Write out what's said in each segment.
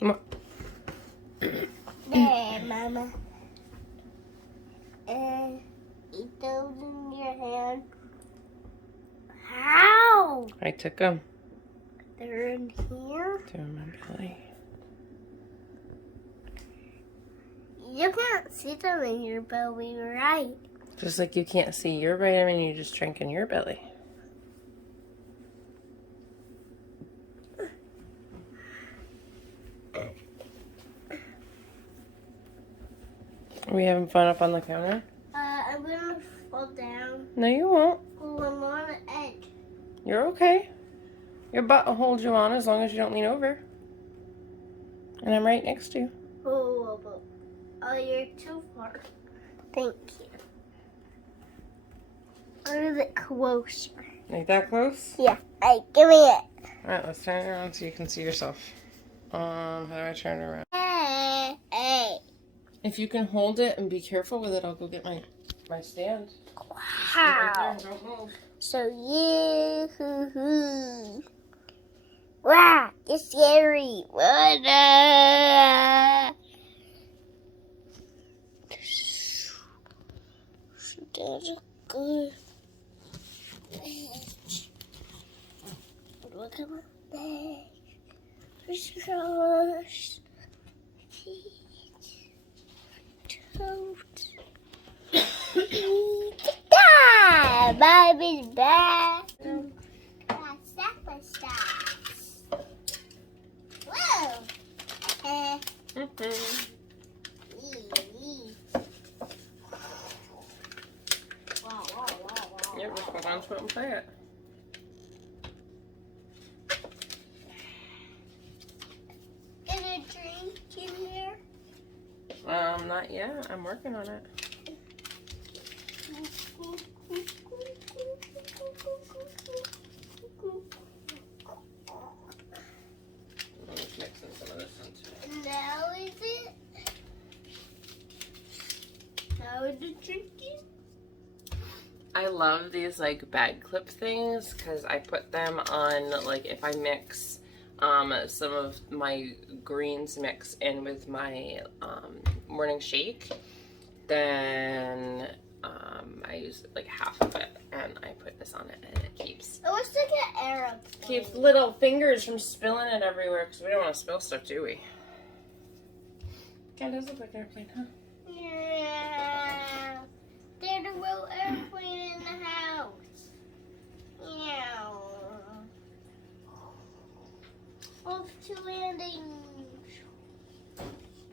Come on. There, Mama. And eat those in your hand. How? I took them. They're in here? They're in my belly. You can't see them in your belly, right? Just like you can't see your vitamin, you just drink in your belly. Are we having fun up on the counter? I'm gonna fall down. No, you won't. Oh, I'm on the edge. You're okay. Your butt will hold you on as long as you don't lean over. And I'm right next to you. Oh, you're too far. Thank you. A little bit closer. Like that close? Yeah. Hey, give me it. Alright, let's turn it around so you can see yourself. How do I turn it around? Hey. If you can hold it and be careful with it, I'll go get my stand. Stay right there Wow. and don't move. So you. Wow, it's scary. What? That's good. Look at my bag. Toast. Baby's back. Whoa. Yeah, just hold on to it and play it. Is there a drink in here? Not yet. I'm working on it. I'm just mixing some of this into it. Now is it? Now is the drinking? I love these like bag clip things because I put them on, like, if I mix some of my greens mix in with my morning shake, then I use like half of it and I put this on it and it keeps I wish to get air. keeps little fingers from spilling it everywhere because we don't want to spill stuff, do we? Yeah, it does look like an airplane, huh? Yeah. There's a real airplane in the house. Yeah. Off to landing.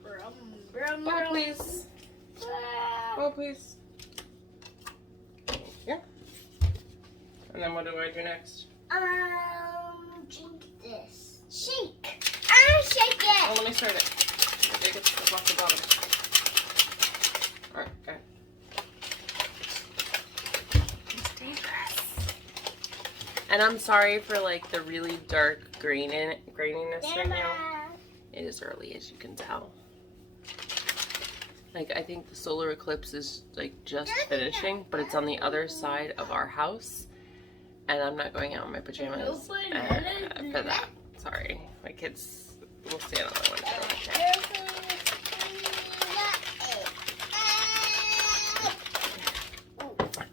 Brum, brum, Oh, brum. please. Oh, please. Yeah. And then what do I do next? Drink this. Shake. Shake Oh, it. let me start it. I get stuff off the bottom. Alright, okay. It's dangerous. And I'm sorry for like the really dark graininess right now. It is early, as you can tell. Like, I think the solar eclipse is like just finishing, but it's on the other side of our house. And I'm not going out in my pajamas for that. Sorry. My kids will see another one.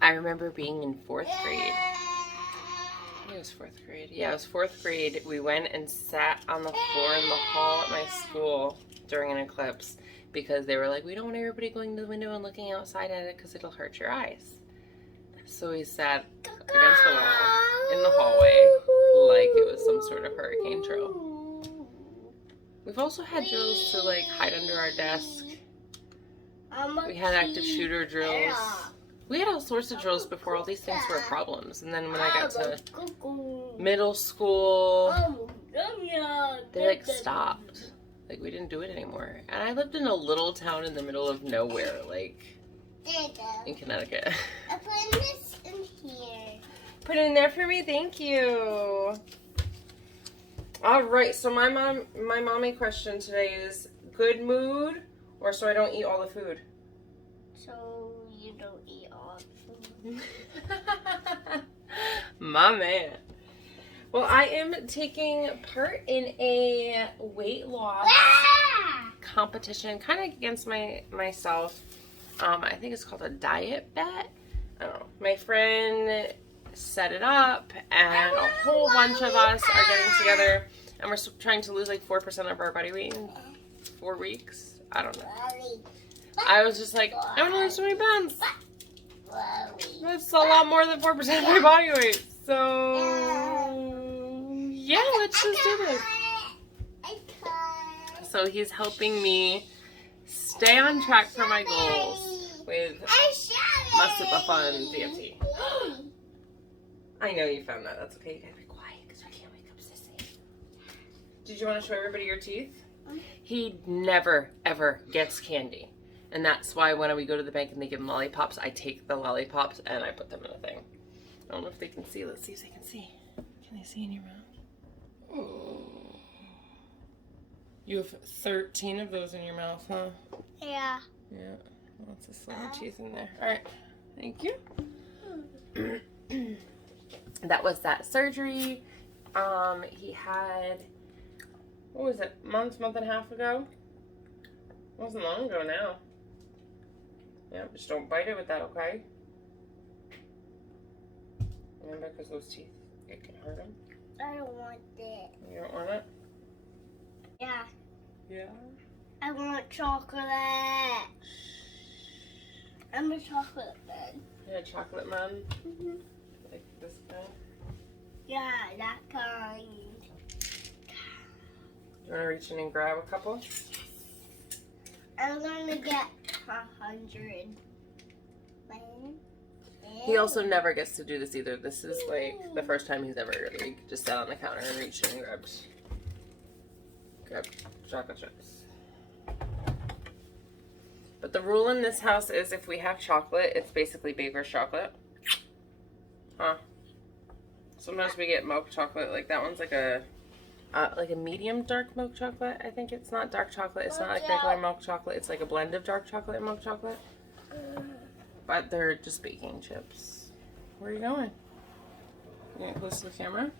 I remember being in 4th grade. It was 4th grade. Yeah, it was 4th grade. We went and sat on the floor in the hall at my school during an eclipse because they were like, we don't want everybody going to the window and looking outside at it because it'll hurt your eyes. So we sat against the wall in the hallway like it was some sort of hurricane drill. We've also had drills to like hide under our desk. We had active shooter drills. We had all sorts of drills before all these things were problems. And then when I got to middle school, they like stopped. Like we didn't do it anymore. And I lived in a little town in the middle of nowhere, like in Connecticut. I'm putting this in here. Put it in there for me, thank you. All right, so my mommy question today is good mood or so I don't eat all the food? So you don't eat all the food. My man. Well, I am taking part in a weight loss competition, kind of against myself. I think it's called a diet bet. I don't know. My friend set it up, and a whole bunch of us are getting together, and we're trying to lose like 4% of our body weight in 4 weeks. I don't know. I was just like, I want to lose 20 pounds. That's a lot more than 4% of my body weight. So, yeah, let's just do this. So he's helping me stay on track for my goals with Must-Have-a-Fun DMT. I know you found that. That's okay. You gotta be quiet because we can't wake up Sissy. Did you want to show everybody your teeth? He never, ever gets candy. And that's why when we go to the bank and they give him lollipops, I take the lollipops and I put them in a thing. I don't know if they can see. Let's see if they can see. Can they see in your mouth? Oh. You have 13 of those in your mouth, huh? Yeah. Yeah. Lots of silver teeth in there. All right. Thank you. That was that surgery. He had, what was it, month and a half ago? It wasn't long ago now. Yeah, just don't bite it with that, okay? Remember, because those teeth, it can hurt them. I don't want it. You don't want it? Yeah. Yeah? I want chocolate. I'm a chocolate man. Yeah, chocolate man? Mm-hmm. Like this guy? Yeah, that kind. You want to reach in and grab a couple? I'm gonna get 100. He also never gets to do this either. This is like the first time he's ever like just sat on the counter and reached in and grabbed chocolate chips. But the rule in this house is if we have chocolate, it's basically Baker's chocolate. Huh. Sometimes we get milk chocolate. Like that one's like a medium dark milk chocolate. I think it's not dark chocolate. It's not like regular milk chocolate. It's like a blend of dark chocolate and milk chocolate. But they're just baking chips. Where are you going? You getting close to the camera?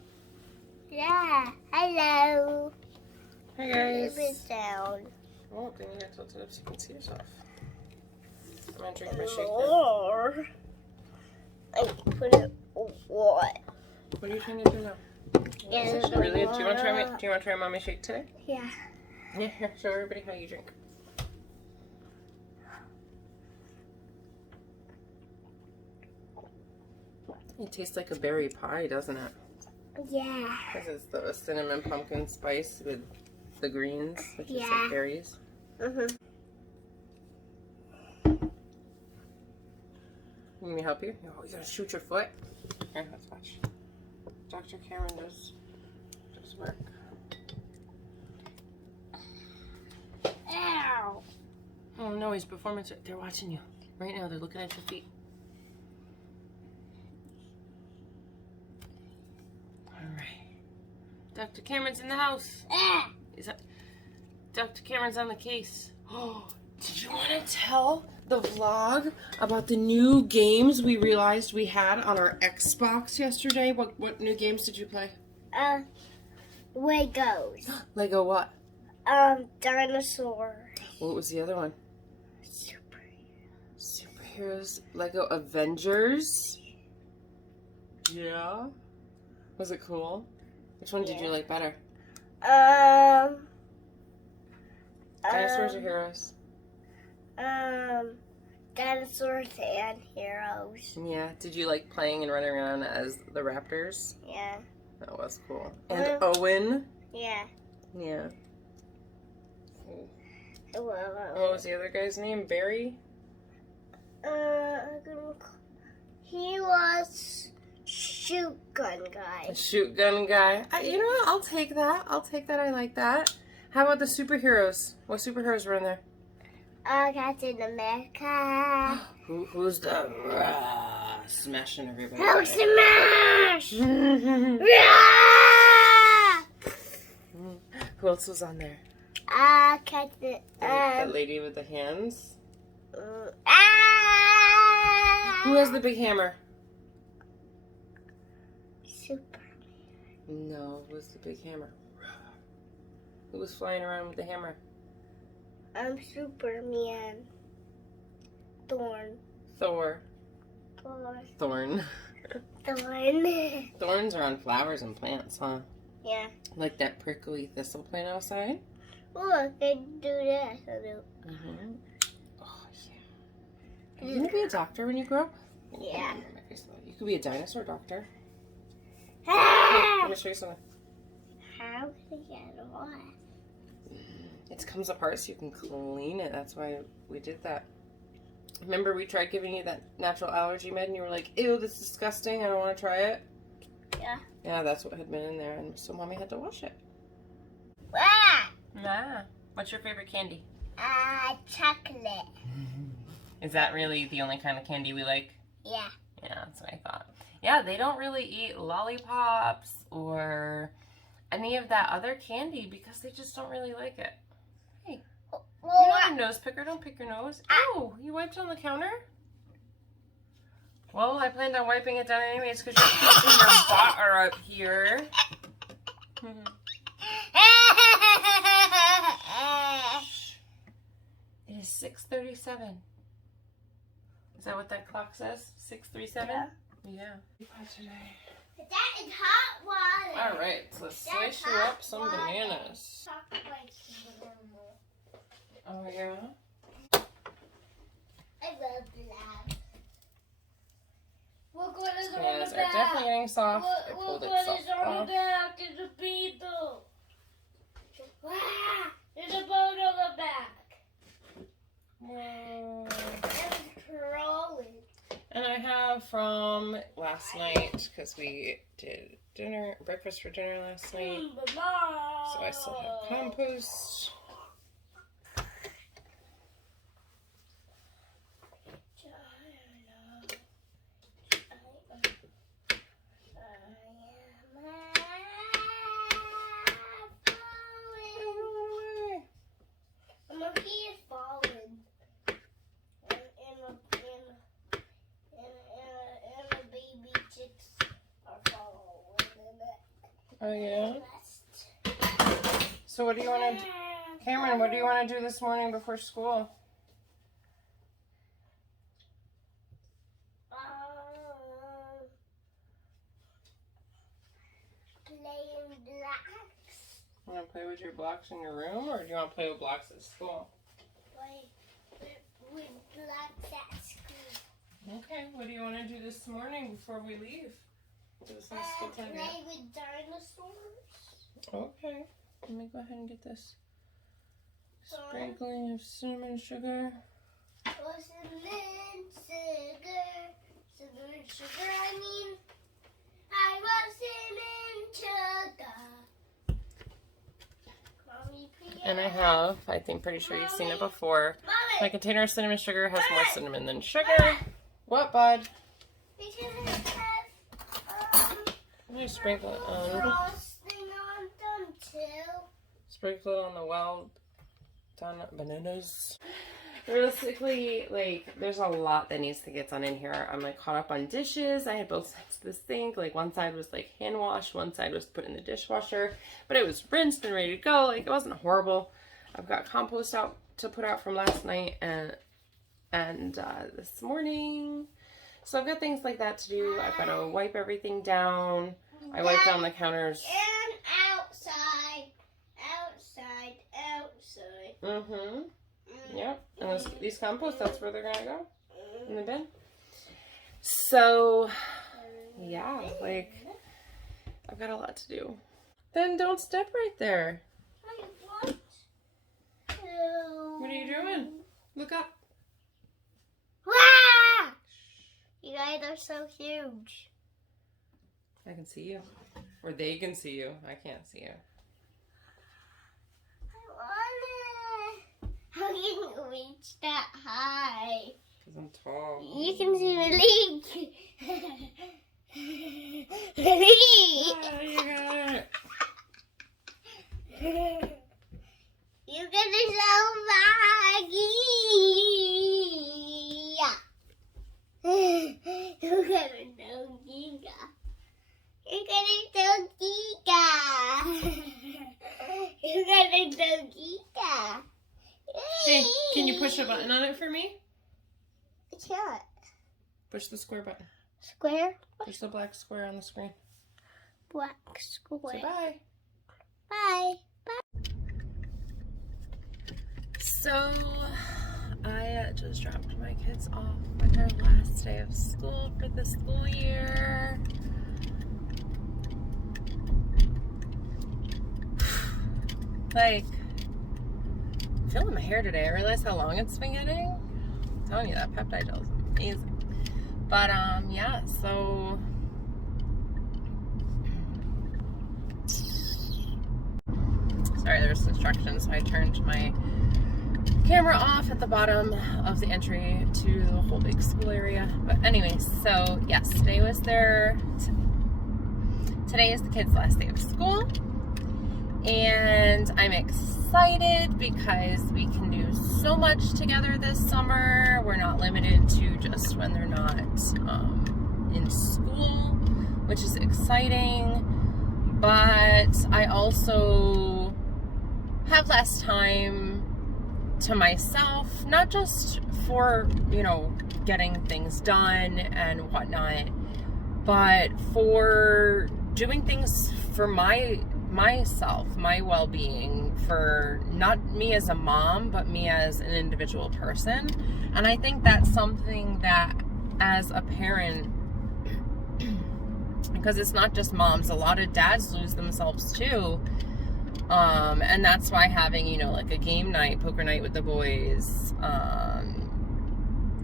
Yeah. Hello. Hey guys. Keep it down. Oh, then you gotta tilt it up so you can see yourself. I'm gonna drink my shake now. Or I put it what? What are you trying to do now? Yeah, Is it really? Do you want to try mommy's shake today? Yeah. Yeah, here, show everybody how you drink. It tastes like a berry pie, doesn't it? Yeah. Because it's the cinnamon pumpkin spice with the greens, which is like berries. Mhm. You want me to help you? Oh, you gotta shoot your foot. Here, let's watch. Dr. Cameron does work. Ow. Oh no, his performance. They're watching you right now. They're looking at your feet. All right. Dr. Cameron's in the house. Is that Dr. Cameron's on the case? Oh, did you want to tell the vlog about the new games we realized we had on our Xbox yesterday? What new games did you play? Legos. Lego what? Dinosaur. What was the other one? Superheroes. Lego Avengers. Yeah. Was it cool? Which one did you like better? Dinosaurs or heroes? Dinosaurs and heroes. Yeah. Did you like playing and running around as the Raptors? Yeah. That was cool. And Owen? Yeah. Yeah. What What was the other guy's name? Barry? he was shoot gun guy. The shoot gun guy. You know what? I'll take that. I like that. How about the superheroes? What superheroes were in there? Captain America. Who's the smashing everybody? Hulk smash! Who else was on there? Captain. The lady with the hands. Who has the big hammer? Superman. No, it was the big hammer. Who was flying around with the hammer? Superman. Thorn. Thor. Thorn. Thorn. Thorns are on flowers and plants, huh? Yeah. Like that prickly thistle plant outside? Look, I can do this. Mm-hmm. Oh, yeah. Are you going to be a doctor when you grow up? Yeah. You could be a dinosaur doctor. Ah! Let me show you something. How can I get it off? It comes apart so you can clean it. That's why we did that. Remember we tried giving you that natural allergy med and you were like, ew, this is disgusting. I don't want to try it. Yeah. Yeah, that's what had been in there. And so Mommy had to wash it. Ah! Ah. What's your favorite candy? Chocolate. Is that really the only kind of candy we like? Yeah. Yeah, that's what I thought. Yeah, they don't really eat lollipops or any of that other candy because they just don't really like it. Hey, Well, you're not a nose picker. Don't pick your nose. Oh, you wiped on the counter? Well, I planned on wiping it down anyways because you're keeping your butter up here. It is 6:37. Is that what that clock says? 6:37? Yeah. Today. That is hot water. All right, so let's slice you up some bananas. Oh, yeah? I love black. Look what is on Bananas the are back. definitely getting soft. I Look pulled it what soft is on off. the back. It's a beetle. Wow. There's a boat on the back. Whoa. It's crawling. And I have from last night, because we did breakfast for dinner last night. So I still have compost. Oh, yeah? So what do you want to do? Cameron, what do you want to do this morning before school? Playing blocks. You want to play with your blocks in your room, or do you want to play with blocks at school? Play with blocks at school. Okay, what do you want to do this morning before we leave? This nice school time, yeah. Play with dinosaurs. Okay, let me go ahead and get this sprinkling of cinnamon sugar. Oh, cinnamon sugar. Cinnamon sugar, I mean. I want cinnamon sugar. Mommy, please. And I have, pretty sure you've seen it before. Mommy. My container of cinnamon sugar has more cinnamon than sugar. What, bud? We can have Let me sprinkle it on. frosting on them too. Sprinkle it on the well done bananas. Realistically, there's a lot that needs to get done in here. I'm caught up on dishes. I had both sides of the sink. One side was hand washed, one side was put in the dishwasher, but it was rinsed and ready to go. It wasn't horrible. I've got compost out to put out from last night and this morning. So I've got things like that to do. I've got to wipe everything down. I wiped down the counters. And outside. Mm-hmm. Yep. And these compost, that's where they're gonna go. In the bin. So, yeah, I've got a lot to do. Then don't step right there. I want to. What are you doing? Look up. Wow! You guys are so huge. I can see you. Or they can see you. I can't see you. How can you reach that high? Because I'm tall. You can see the leak. Ah, you got it. You're gonna so baggy. You're gonna so giga. You're gonna so giga. Can you push a button on it for me? I can't. Push the square button. Square? Push the black square on the screen. Black square. Say bye. Bye. Bye. So, I just dropped my kids off on their last day of school for the school year. Like, I'm feeling my hair today. I realized how long it's been getting. I'm telling you, that peptide gel is amazing. But, yeah, so... Sorry, there's construction, so I turned my camera off at the bottom of the entry to the whole big school area. But anyway, so yes, today is the kids' last day of school. And I'm excited because we can do so much together this summer. We're not limited to just when they're not in school, which is exciting. But I also have less time to myself, not just for, you know, getting things done and whatnot, but for doing things for myself, my well-being, for not me as a mom, but me as an individual person. And I think that's something that as a parent, because it's not just moms, a lot of dads lose themselves too. And that's why having, you know, like a game night, poker night with the boys,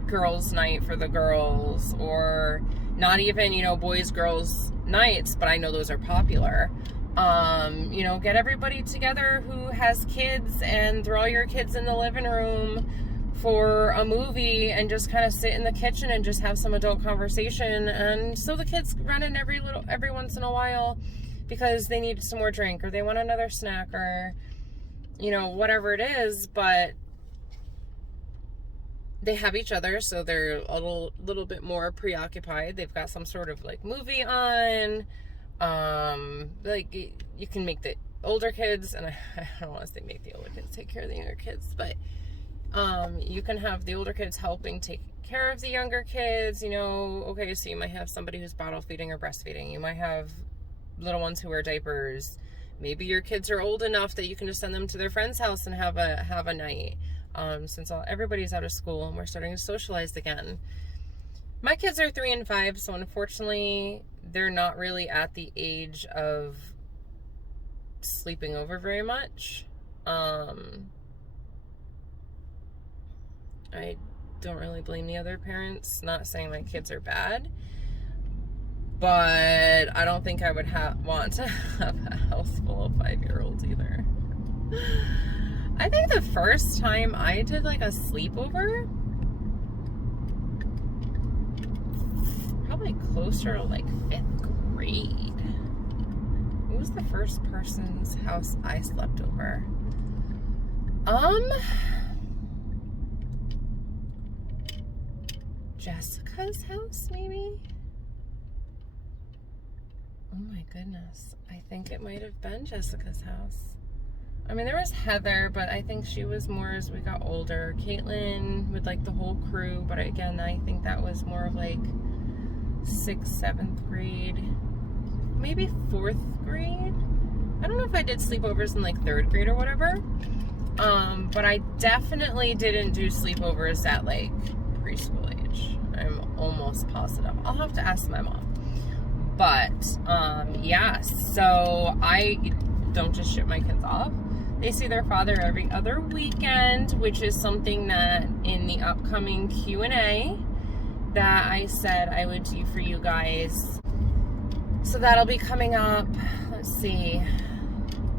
girls night for the girls, or not even, you know, boys, girls nights, but I know those are popular. You know, get everybody together who has kids and throw your kids in the living room for a movie and just kind of sit in the kitchen and just have some adult conversation. And so the kids run in every once in a while because they need some more drink or they want another snack or, you know, whatever it is, but they have each other, so they're a little bit more preoccupied. They've got some sort of like movie on. Like you can make the older kids, and I don't want to say make the older kids take care of the younger kids, but you can have the older kids helping take care of the younger kids, you know. Okay, so you might have somebody who's bottle feeding or breastfeeding. You might have little ones who wear diapers. Maybe your kids are old enough that you can just send them to their friend's house and have a night. Since everybody's out of school and we're starting to socialize again. My kids are 3 and 5, so unfortunately they're not really at the age of sleeping over very much. I don't really blame the other parents. Not saying my kids are bad, but I don't think I would want to have a house full of 5-year-olds either. I think the first time I did like a sleepover, probably closer to like 5th grade. Who was the first person's house I slept over? Jessica's house, maybe? Oh my goodness. I think it might have been Jessica's house. I mean, there was Heather, but I think she was more as we got older. Caitlin with like the whole crew, but again, I think that was more of like 6th, 7th grade, maybe 4th grade. I don't know if I did sleepovers in like 3rd grade or whatever, but I definitely didn't do sleepovers at like preschool age. I'm almost positive. I'll have to ask my mom. But, yeah, so I don't just ship my kids off. They see their father every other weekend, which is something that in the upcoming Q&A that I said I would do for you guys. So that'll be coming up. Let's see.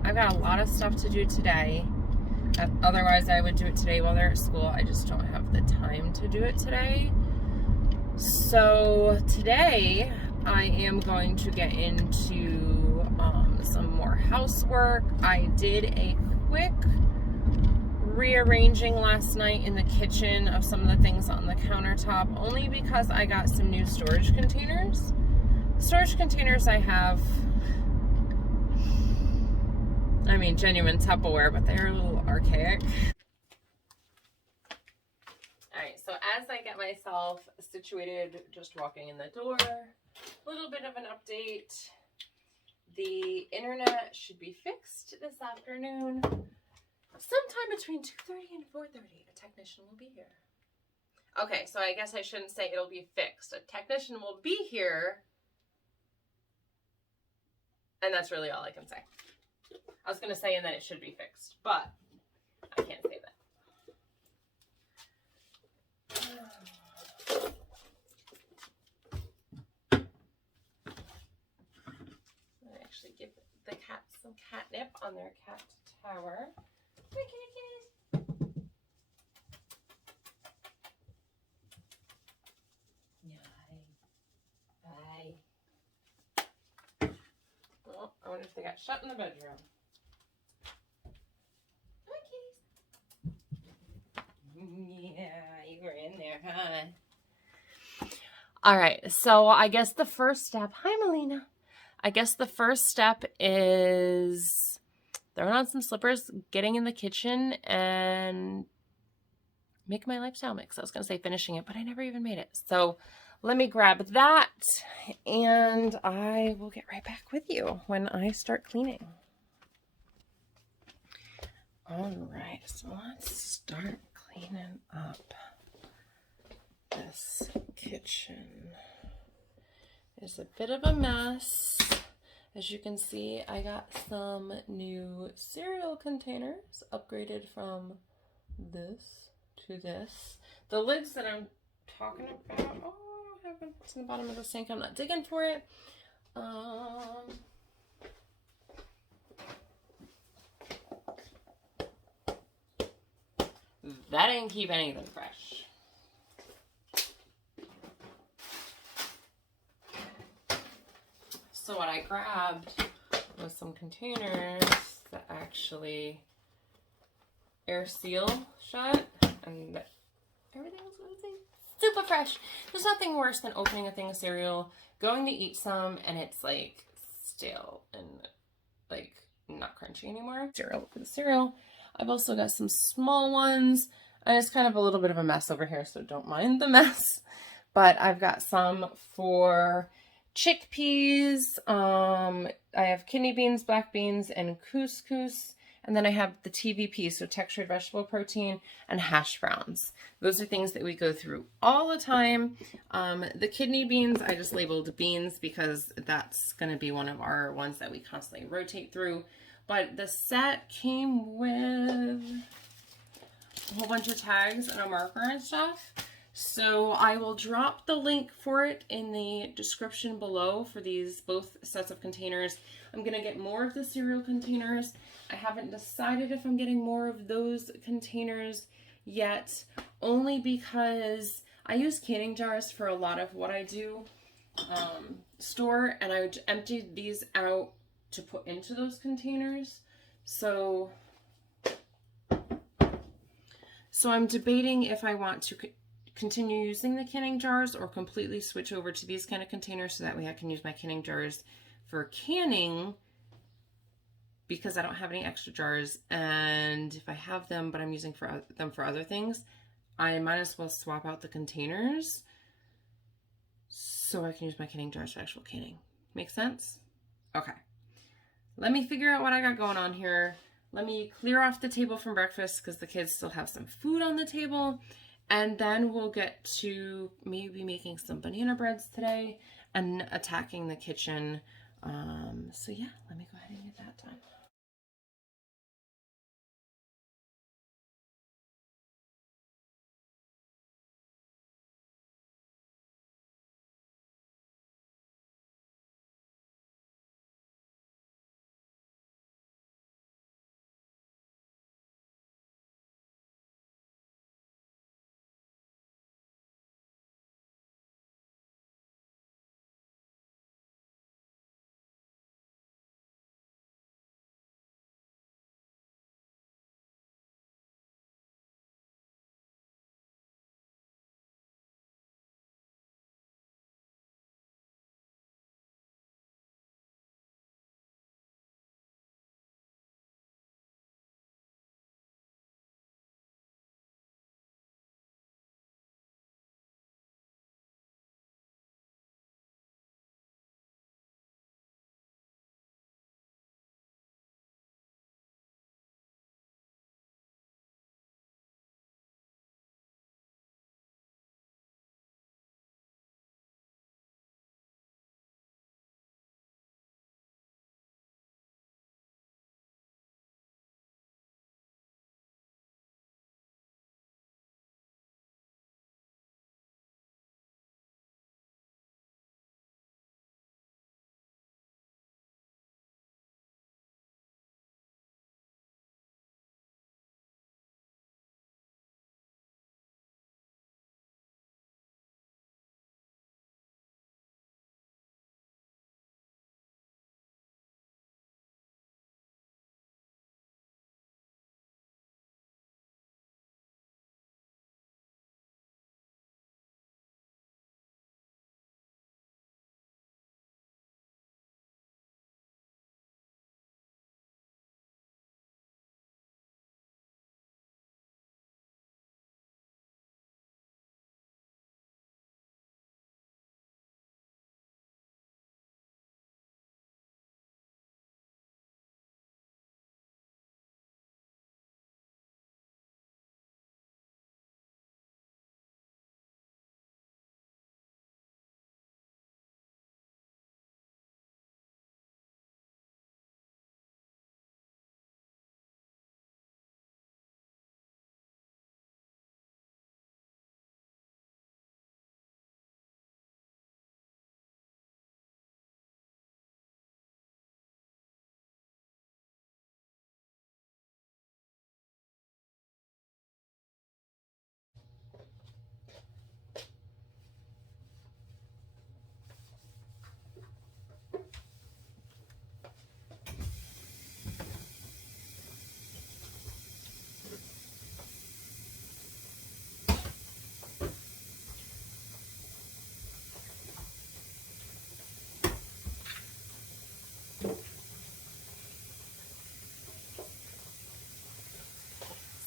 I've got a lot of stuff to do today. Otherwise, I would do it today while they're at school. I just don't have the time to do it today. So today, I am going to get into some more housework. I did a quick rearranging last night in the kitchen of some of the things on the countertop, only because I got some new storage containers. The storage containers I have, I mean, genuine Tupperware, but they're a little archaic. I get myself situated, just walking in the door. A little bit of an update. The internet should be fixed this afternoon. Sometime between 2:30 and 4:30, a technician will be here. Okay, so I guess I shouldn't say it'll be fixed. A technician will be here. And that's really all I can say. I was going to say, and then it should be fixed, but I can't say that. I actually give the cats some catnip on their cat tower. Come here, kitties. Bye. Well, I wonder if they got shut in the bedroom. Hi, kitties. Yeah, you were in there, huh? All right, so I guess the first step, hi Melina. I guess the first step is throwing on some slippers, getting in the kitchen, and making my lifestyle mix. I was going to say finishing it, but I never even made it. So let me grab that, and I will get right back with you when I start cleaning. All right, so let's start cleaning up. This kitchen is a bit of a mess. As you can see, I got some new cereal containers, upgraded from this to this. The lids that I'm talking about, oh, I have it's in the bottom of the sink. I'm not digging for it. That didn't keep anything fresh. So what I grabbed was some containers that actually air seal shut, and everything was super fresh. There's nothing worse than opening a thing of cereal, going to eat some, and it's like stale and like not crunchy anymore. Cereal. I've also got some small ones, and it's kind of a little bit of a mess over here, so don't mind the mess. But I've got some for chickpeas. I have kidney beans, black beans, and couscous. And then I have the TVP, so textured vegetable protein, and hash browns. Those are things that we go through all the time. The kidney beans, I just labeled beans because that's going to be one of our ones that we constantly rotate through. But the set came with a whole bunch of tags and a marker and stuff. So I will drop the link for it in the description below for these both sets of containers. I'm going to get more of the cereal containers. I haven't decided if I'm getting more of those containers yet, only because I use canning jars for a lot of what I do store, and I would empty these out to put into those containers. So I'm debating if I want to continue using the canning jars or completely switch over to these kind of containers so that way I can use my canning jars for canning, because I don't have any extra jars, and if I have them but I'm using them for other things, I might as well swap out the containers so I can use my canning jars for actual canning. Make sense? Okay. Let me figure out what I got going on here. Let me clear off the table from breakfast because the kids still have some food on the table. And then we'll get to maybe making some banana breads today and attacking the kitchen. So yeah, let me go ahead and get that done.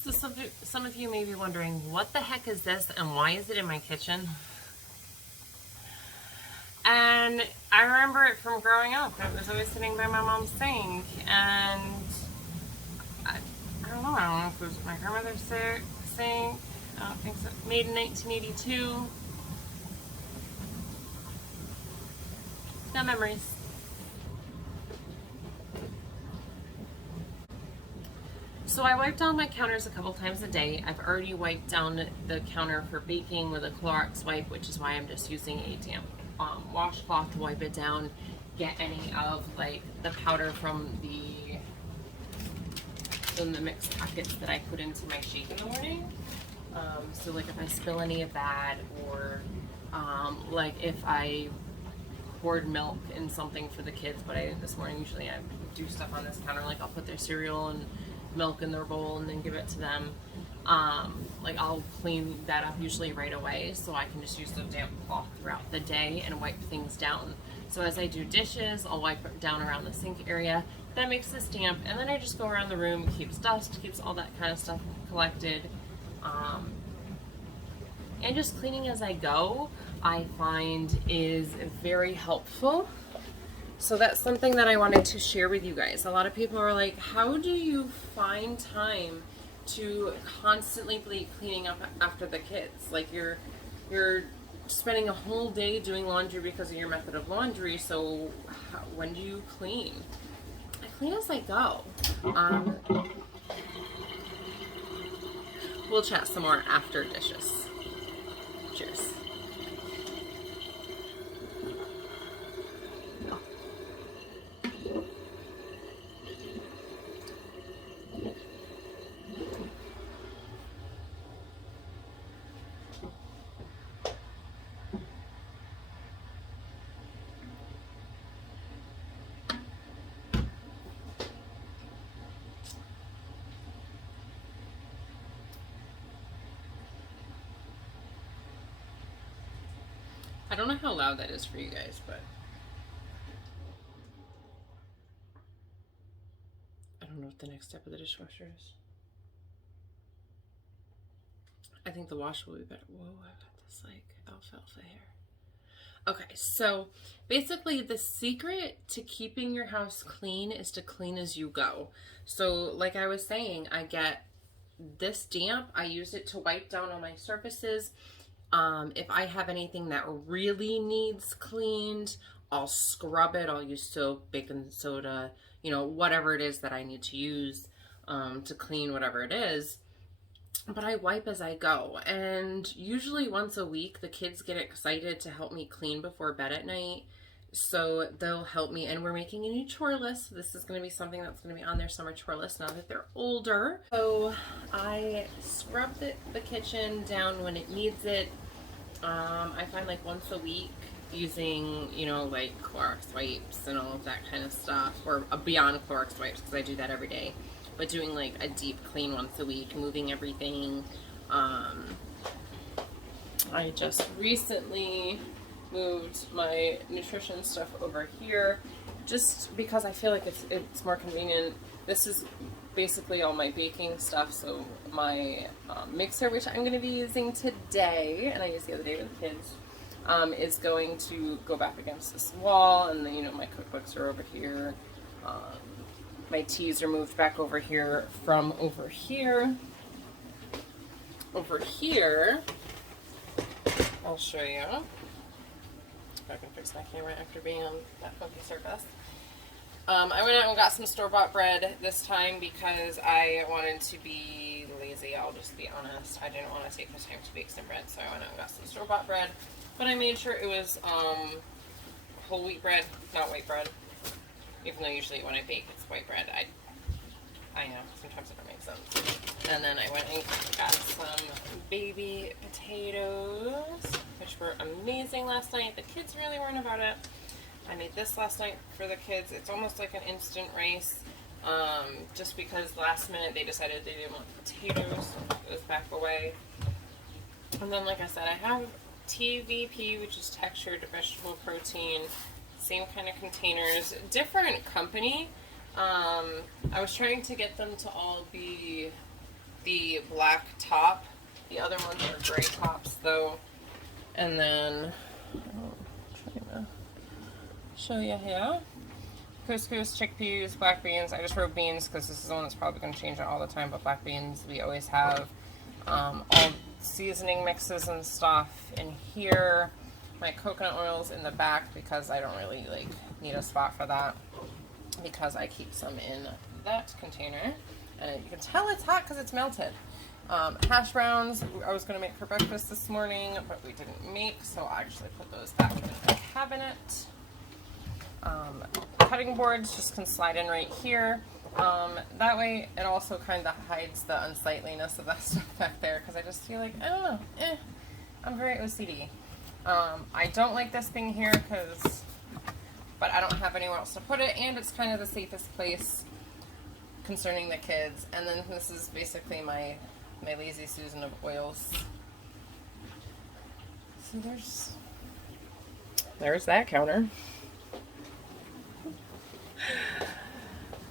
So some of you may be wondering, what the heck is this and why is it in my kitchen? And I remember it from growing up. It was always sitting by my mom's sink, and I don't know. I don't know if it was my grandmother's sink. I don't think so. Made in 1982. Got memories. So I wipe down my counters a couple times a day. I've already wiped down the counter for baking with a Clorox wipe, which is why I'm just using a damp washcloth to wipe it down, get any of like the powder from the mixed packets that I put into my shake in the morning. So like if I spill any of that, or like if I poured milk in something for the kids, but I didn't this morning. Usually I do stuff on this counter, like I'll put their cereal and milk in their bowl and then give it to them. Like I'll clean that up usually right away, so I can just use the damp cloth throughout the day and wipe things down. So as I do dishes, I'll wipe it down around the sink area. That makes this damp, and then I just go around the room, keeps dust, keeps all that kind of stuff collected. And just cleaning as I go, I find is very helpful. So that's something that I wanted to share with you guys. A lot of people are like, how do you find time to constantly be cleaning up after the kids? Like you're spending a whole day doing laundry because of your method of laundry, so when do you clean? I clean as I go. We'll chat some more after dishes. Cheers. I don't know how loud that is for you guys, but I don't know what the next step of the dishwasher is. I think the wash will be better. Whoa, I've got this like alfalfa hair. Okay, so basically the secret to keeping your house clean is to clean as you go. So like I was saying, I get this damp, I use it to wipe down all my surfaces. If I have anything that really needs cleaned, I'll scrub it. I'll use soap, baking soda, you know, whatever it is that I need to use to clean whatever it is. But I wipe as I go. And usually once a week, the kids get excited to help me clean before bed at night. So they'll help me. And we're making a new chore list. This is going to be something that's going to be on their summer chore list now that they're older. So I scrub the kitchen down when it needs it. I find like once a week using, you know, like Clorox wipes and all of that kind of stuff, or beyond Clorox wipes because I do that every day, but doing like a deep clean once a week, moving everything. I just recently moved my nutrition stuff over here just because I feel like it's more convenient. This is basically all my baking stuff, so my mixer, which I'm going to be using today, and I used the other day with the kids, is going to go back against this wall, and then, you know, my cookbooks are over here. My teas are moved back over here from over here. Over here, I'll show you. If I can fix my camera after being on that funky surface. I went out and got some store-bought bread this time because I wanted to be lazy. I'll just be honest. I didn't want to take the time to bake some bread, so I went out and got some store-bought bread. But I made sure it was whole wheat bread, not white bread. Even though usually when I bake it's white bread. I know, sometimes it don't make sense. And then I went and got some baby potatoes, which were amazing last night. The kids really weren't about it. I made this last night for the kids. It's almost like an instant rice, just because last minute they decided they didn't want potatoes, so it was back away. And then, like I said, I have TVP, which is textured vegetable protein, same kind of containers, different company. I was trying to get them to all be the black top. The other ones are gray tops though. And then, I'm trying to show you here. Couscous, chickpeas, black beans. I just wrote beans because this is the one that's probably going to change it all the time, but black beans, we always have all seasoning mixes and stuff in here. My coconut oil's in the back because I don't really like need a spot for that because I keep some in that container. And you can tell it's hot because it's melted. Hash browns, I was going to make for breakfast this morning, but we didn't make, so I actually put those back in the cabinet. Cutting boards just can slide in right here. That way it also kind of hides the unsightliness of that stuff back there because I just feel like, I don't know, I'm very OCD. I don't like this being here but I don't have anywhere else to put it, and it's kind of the safest place concerning the kids. And then this is basically my Lazy Susan of oils. So there's that counter.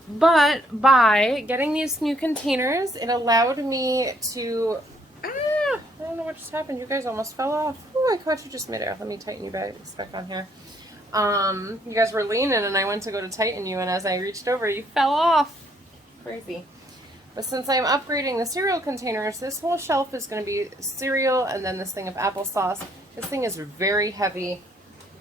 But by getting these new containers, it allowed me to, I don't know what just happened. You guys almost fell off. Oh, I caught you just mid-air. Let me tighten you back on here. You guys were leaning and I went to go to tighten you, and as I reached over, you fell off. Crazy. But since I'm upgrading the cereal containers, this whole shelf is going to be cereal and then this thing of applesauce. This thing is very heavy.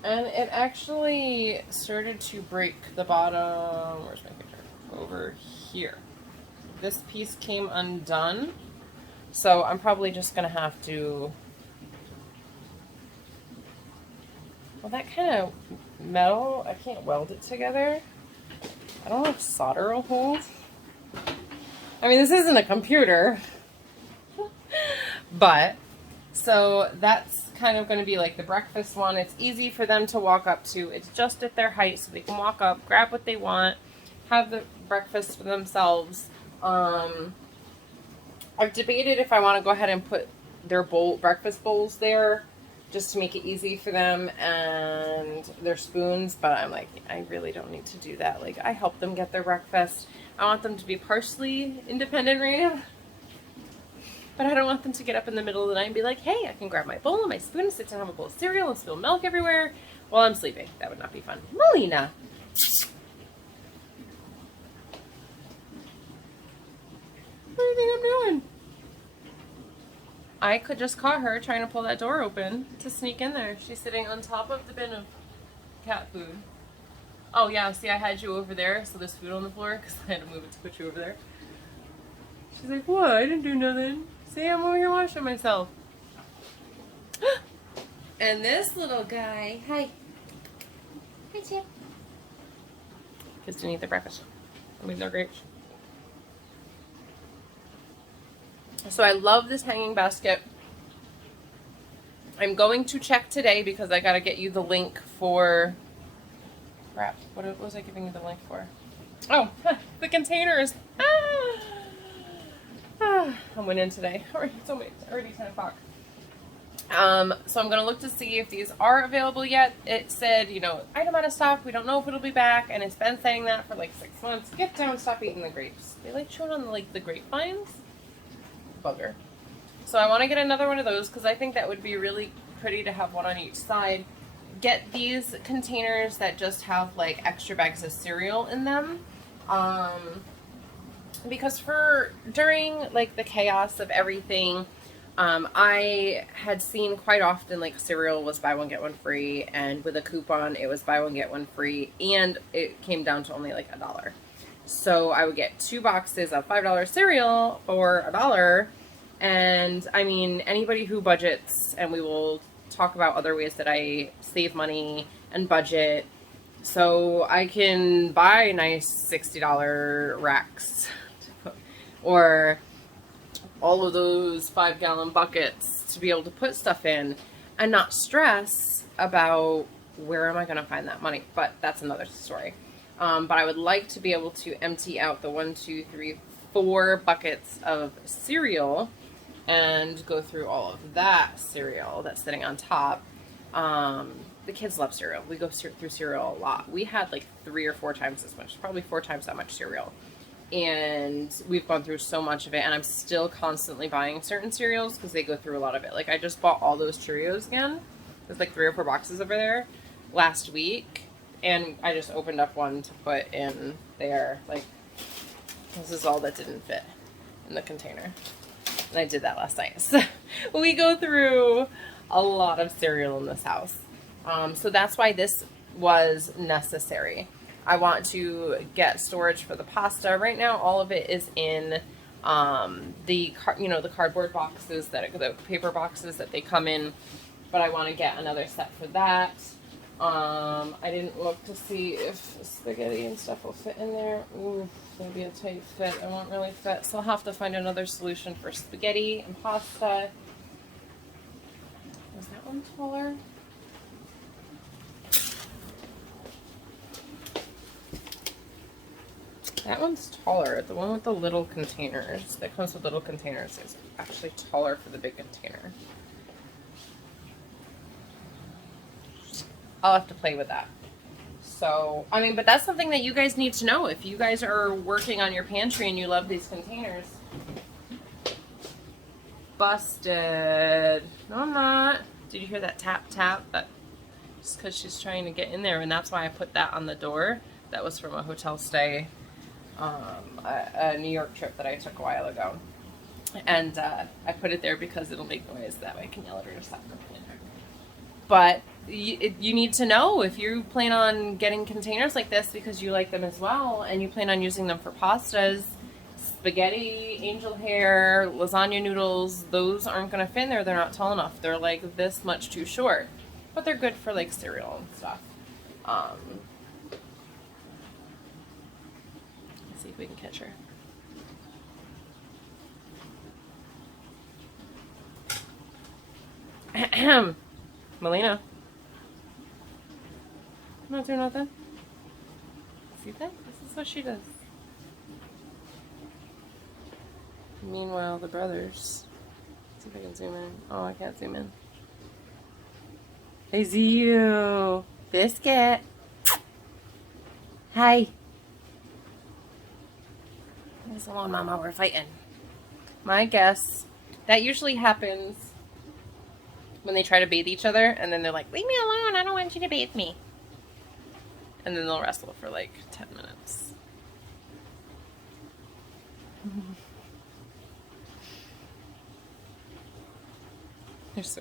And it actually started to break the bottom. Where's my picture? Over here. This piece came undone. So I'm probably just going to have to... Well, that kind of metal, I can't weld it together. I don't know if solder will hold. I mean, this isn't a computer. But, so that's kind of going to be like the breakfast one. It's easy for them to walk up to. It's just at their height, so they can walk up, grab what they want, have the breakfast for themselves. I've debated if I want to go ahead and put their breakfast bowls there just to make it easy for them, and their spoons, but I'm like, I really don't need to do that. Like, I help them get their breakfast. I want them to be partially independent right now. But I don't want them to get up in the middle of the night and be like, hey, I can grab my bowl and my spoon and sit down and have a bowl of cereal and spill milk everywhere while I'm sleeping. That would not be fun. Melina. What do you think I'm doing? I could just caught her trying to pull that door open to sneak in there. She's sitting on top of the bin of cat food. Oh yeah, see, I had you over there, so there's food on the floor because I had to move it to put you over there. She's like, what? I didn't do nothing. See, I'm over here washing myself. And this little guy, hi. Hi, Chip. Kids didn't eat their breakfast. I mean, they're great. So I love this hanging basket. I'm going to check today because I got to get you the link for... Crap. What was I giving you the link for? Oh, the containers. I went in today. It's already 10 o'clock. So I'm going to look to see if these are available yet. It said, you know, item out of stock. We don't know if it'll be back. And it's been saying that for like 6 months. Get down, stop eating the grapes. They like chewing on the grapevines. Bugger. So I want to get another one of those because I think that would be really pretty to have one on each side. Get these containers that just have like extra bags of cereal in them. Because during like the chaos of everything, I had seen quite often like cereal was buy one get one free, and with a coupon it was buy one get one free, and it came down to only like $1. So I would get 2 boxes of $5 cereal for $1. And I mean, anybody who budgets, and we will talk about other ways that I save money and budget, so I can buy nice $60 racks or all of those 5-gallon buckets to be able to put stuff in and not stress about where am I going to find that money. But that's another story. But I would like to be able to empty out the 1, 2, 3, 4 buckets of cereal and go through all of that cereal that's sitting on top. The kids love cereal. We go through cereal a lot. We had like 3 or 4 times as much, probably 4 times that much cereal. and we've gone through so much of it, and I'm still constantly buying certain cereals because they go through a lot of it. Like I just bought all those Cheerios again. There's like 3 or 4 boxes over there last week, and I just opened up one to put in there. Like this is all that didn't fit in the container, and I did that last night. So we go through a lot of cereal in this house, so that's why this was necessary. I want to get storage for the pasta. Right now, all of it is in the cardboard boxes, the paper boxes that they come in. But I want to get another set for that. I didn't look to see if spaghetti and stuff will fit in there. Ooh, maybe a tight fit. It won't really fit, so I'll have to find another solution for spaghetti and pasta. Is that one taller? That one's taller. The one with the little containers, that comes with little containers, is actually taller for the big container. I'll have to play with that. So, I mean, but that's something that you guys need to know. If you guys are working on your pantry and you love these containers. Busted. No, I'm not. Did you hear that tap tap? That just because she's trying to get in there, and that's why I put that on the door. That was from a hotel stay. A New York trip that I took a while ago, and I put it there because it'll make noise. That way I can yell at her to stop coming in there. But you need to know if you plan on getting containers like this because you like them as well, and you plan on using them for pastas, spaghetti, angel hair, lasagna noodles. Those aren't going to fit in there. They're not tall enough. They're like this much too short, but they're good for like cereal and stuff. See if we can catch her. Melina. I'm not doing nothing. See that? This is what she does. Meanwhile, the brothers. Let's see if I can zoom in. Oh, I can't zoom in. I see you. Biscuit. Hi. Leave us alone, Mama. We're fighting. My guess, that usually happens when they try to bathe each other, and then they're like, leave me alone, I don't want you to bathe me. And then they'll wrestle for like 10 minutes. They're so...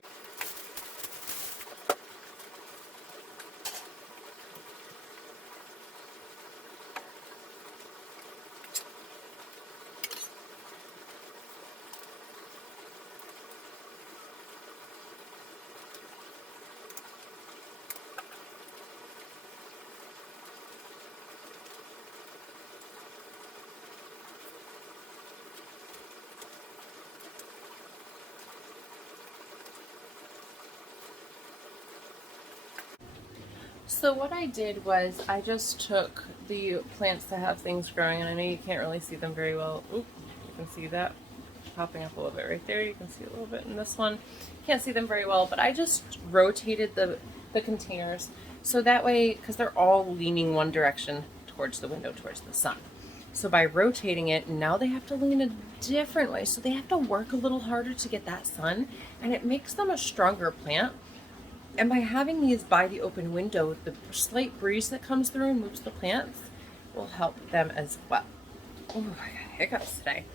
So what I did was I just took the plants that have things growing, and I know you can't really see them very well. Oop, you can see that popping up a little bit right there. You can see a little bit in this one. Can't see them very well, but I just rotated the containers so that way, because they're all leaning one direction towards the window, towards the sun. So by rotating it, now they have to lean a different way. So they have to work a little harder to get that sun, and it makes them a stronger plant. And by having these by the open window, the slight breeze that comes through and moves the plants will help them as well. Oh, I got hiccups today.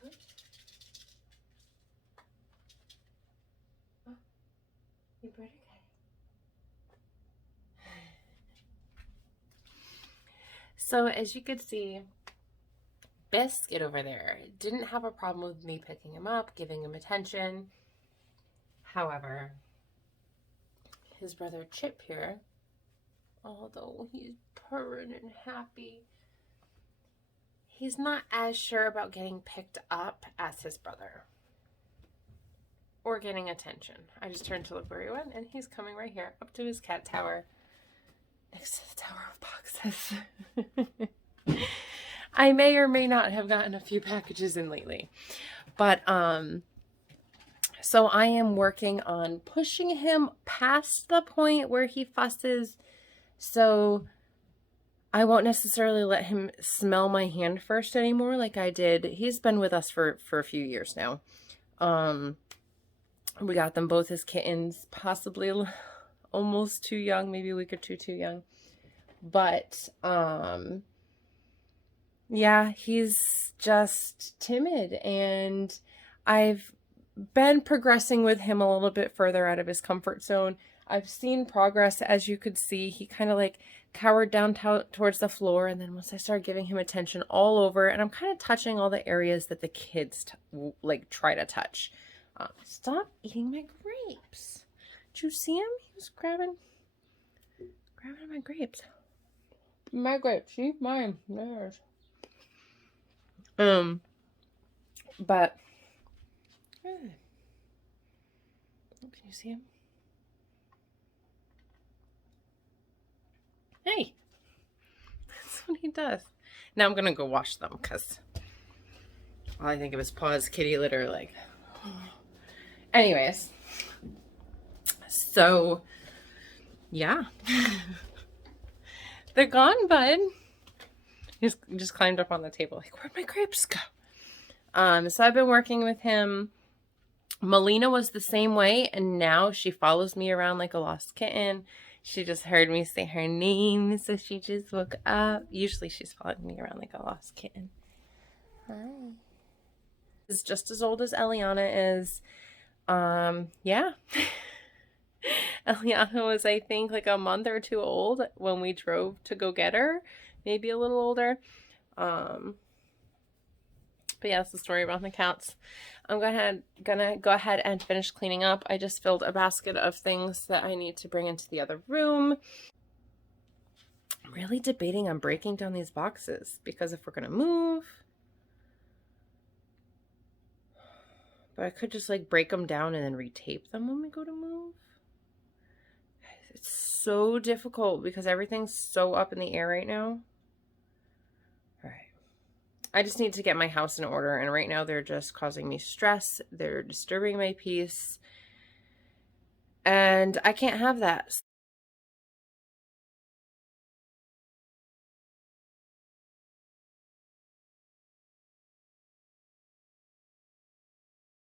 to it. Oh, you better get it. So as you could see, Biscuit over there didn't have a problem with me picking him up, giving him attention. However, his brother Chip here, although he's purring and happy, he's not as sure about getting picked up as his brother or getting attention. I just turned to look where he went, and he's coming right here up to his cat tower next to the tower of boxes. I may or may not have gotten a few packages in lately, but so I am working on pushing him past the point where he fusses, so I won't necessarily let him smell my hand first anymore like I did. He's been with us for a few years now. We got them both as kittens, possibly almost too young, maybe a week or two too young. But yeah, he's just timid, and I've been progressing with him a little bit further out of his comfort zone. I've seen progress. As you could see, he kind of like cowered down towards the floor, and then once I started giving him attention all over, and I'm kind of touching all the areas that the kids like try to touch. Stop eating my grapes. Did you see him? He was grabbing my grapes. My grapes, see? Mine. Theirs. But can you see him? Hey, that's what he does. Now I'm gonna go wash them because all I think of is paws, kitty litter, like. Anyways, so yeah, they're gone, bud. He just climbed up on the table like, where'd my grapes go? So I've been working with him. Melina was the same way, and now she follows me around like a lost kitten. She just heard me say her name, so she just woke up. Usually she's following me around like a lost kitten. Hi. Is just as old as Eliana is. Yeah. Eliana was, I think, like a month or two old when we drove to go get her. Maybe a little older. But yeah, that's the story about the cats. I'm gonna go ahead and finish cleaning up. I just filled a basket of things that I need to bring into the other room. I'm really debating on breaking down these boxes because if we're gonna move, but I could just like break them down and then retape them when we go to move. It's so difficult because everything's so up in the air right now. All right. I just need to get my house in order, and right now they're just causing me stress. They're disturbing my peace, and I can't have that.